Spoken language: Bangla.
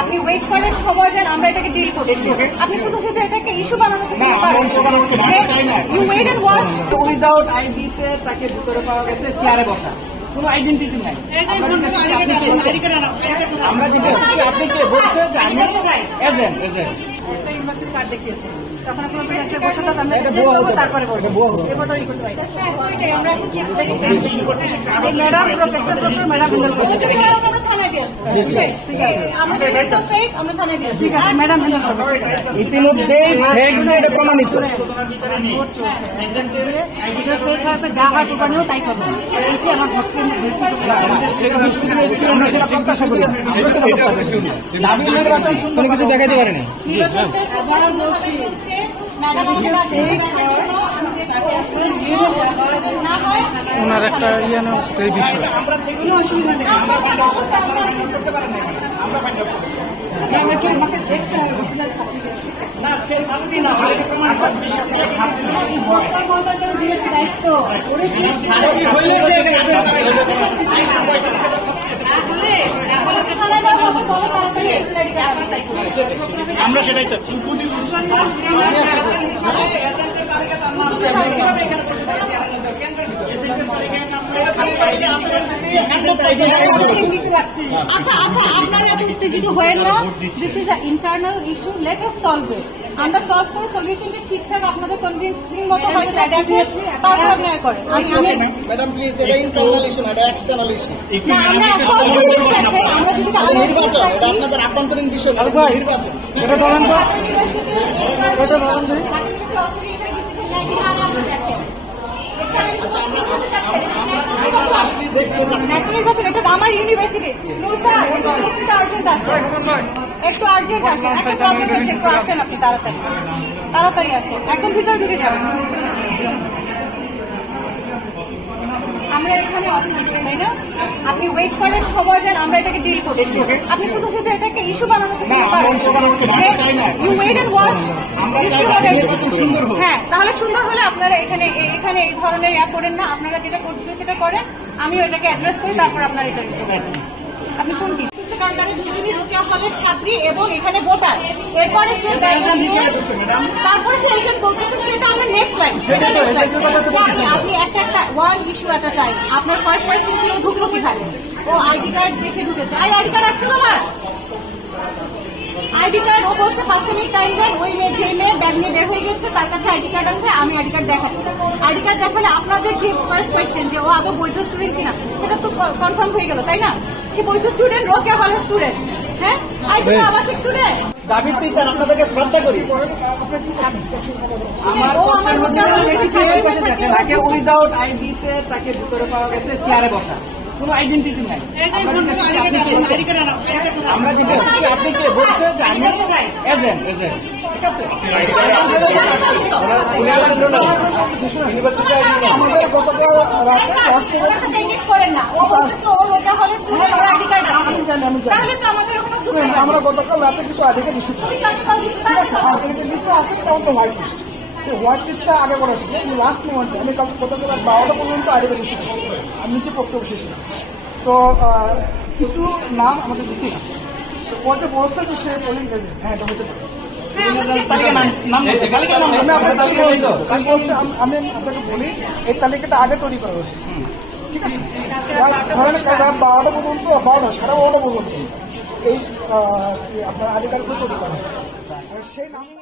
আপনি ওয়েট করেন, সময় দেন, আমরা এটাকে ডিল করি। আপনি শুধু শুধু এটাকে ইস্যু বানানো you wait and watch. Without আইডিতে তাকে ভিতরে পাওয়া গেছে চেয়ারে বসা, কোনো আইডেন্টিটি নাই। আমরা যেটা হচ্ছে আপনি কে বলছে যে আমি এজেন্ট একটা ইউনিভার্সিটি কার্ড দেখিয়েছে, তখন আপনার বসে থাক, আমরা চেক করবো, তারপরে বলবো এরপর ই করতে পারি। আমরা এখন চেক করি ম্যাডাম প্রফেসর ম্যাডাম হ্যান্ডেল করবে। আমরা থানায় দিই, ঠিক আছে, আমাদের ফেক আমরা থানায় দিই, ঠিক আছে, ম্যাডাম হ্যান্ডেল করবে। ইতিমধ্যে ফেক বলে প্রমাণিত ভোট চলছে, আইডিটা ফেক হবে, যা হয় প্রমাণেও তাই করবে। এইটি আমার ভোটকে প্রত্যাশা করি কোনো কিছু দেখাতে পারে না। বলছি ওনার একটা ইয়ে না সেই বিষয় আমাকে দেখতে হবে দায়িত্ব আমরা সেটাই চাচ্ছি। আচ্ছা আচ্ছা, আপনারা এত উত্তেজিত হয়েন না। This is a internal issue, let us solve it. আমরা সলভ করে সলিউশনটা ঠিকঠাক আপনাদের কনভিন্সিং মতো হয়তো তারপর আপনারা করেন। ম্যাডাম প্লিজ, এটা ইন্টারনাল ইস্যু না, এটা এক্সটার্নাল ইস্যু। আমরা যদি আপনাদের আভ্যন্তরীণ বিষয় নির্বাচন এটা বলেন তো, এটা বলেন তো। আমার ইউনিভার্সিটি একটু আর্জেন্ট আসেন, একটা প্রবলেম হয়েছে, একটু আসেন আপনি তাড়াতাড়ি তাড়াতাড়ি আসেন, একদম ভিতরে ঢুকে যাবেন। আমরা এখানে তাই না, আপনি ওয়েট করেন, সময় দেন, আমরা এটাকে ডিল করি। আপনি শুধু শুধু এটাকে ইস্যু বানানো ইউ ওয়েট এন্ড ওয়াচ। হ্যাঁ, তাহলে সুন্দর হলে আপনারা এখানে এখানে এই ধরনের ইয়া করেন না, আপনারা যেটা করছিলেন সেটা করেন, আমিও এটাকে অ্যাড্রেস করি, তারপর আপনারা এটা আপনি কোনটি, কারণ তারা দুজনই রোকেয়া হলের ছাত্রী এবং এখানে ভোটার। এরপরে সে তারপরে সে এজেন্ট বলতেছে, সেটা আমার নেক্সট লাইন। আপনি একটা একটা ওয়ান ইস্যু এট আ টাইম। আপনার ফার্স্ট কোয়েশ্চেন ছিল ঢুকলো কিভাবে, ও আইডি কার্ড দেখে ঢুকেছে। আইডি কার্ড আসছে আমার আইডি কার্ড, ও বলছে 5 মিনিট টাইম দেন। ওই মেয়ে, যে মেয়ে ব্যাগ নিয়ে বের হয়ে গেছে, তার কাছে আইডি কার্ড আছে, আমি আইডি কার্ড দেখাচ্ছি। আইডি কার্ড দেখালে আপনাদের যে ফার্স্ট কোয়েশ্চেন যে ও আগে বৈধ স্টুডেন্ট কিনা, সেটা তো কনফার্ম হয়ে গেল, তাই না? সে বৈধ স্টুডেন্ট, রোকেয়া হলের স্টুডেন্ট। হ্যাঁ, আইডি আবাসিক স্টুডেন্ট। দাবির টিচার, আপনাদেরকে শ্রদ্ধা করি। তাকে উইদাউট আইডিতে তাকে ভিতরে পাওয়া গেছে চেয়ারে বসা, কোনো আইডেন্টিটি নাই। আমরা যেটা হচ্ছে আপনি কে বলছে যে আমি এজেন্ট, ঠিক আছে। আমরা গতকাল রাতে কিছু আইডি কার্ড ইস্যু করি, ঠিক আছে। আইডি লিস্টটা আছে, এটা হচ্ছে হোয়াইট লিস্ট। সেই হোয়াইট লিস্টটা আগে করেছিল, লাস্ট মোমেন্টে আমি গতকাল 12টা পর্যন্ত আইডি কার্ড ইস্যু করছি, আমি নিচে পড়তে বসেছিলাম। তো কিছু নাম আমাদের লিস্টে আছে, ওটা বলছে যে সে পোলিং এজেন্ট। হ্যাঁ, এটা হতে পারে। আমি আপনাকে বলি, এই তালিকাটা আগে তৈরি করা হয়েছে, ঠিক আছে। ধরেন 12টা পর্যন্ত, 12টা সাড়ে 12টা পর্যন্ত এই আপনার আইডি কার্ডগুলো তৈরি করা হয়েছে, সেই নামে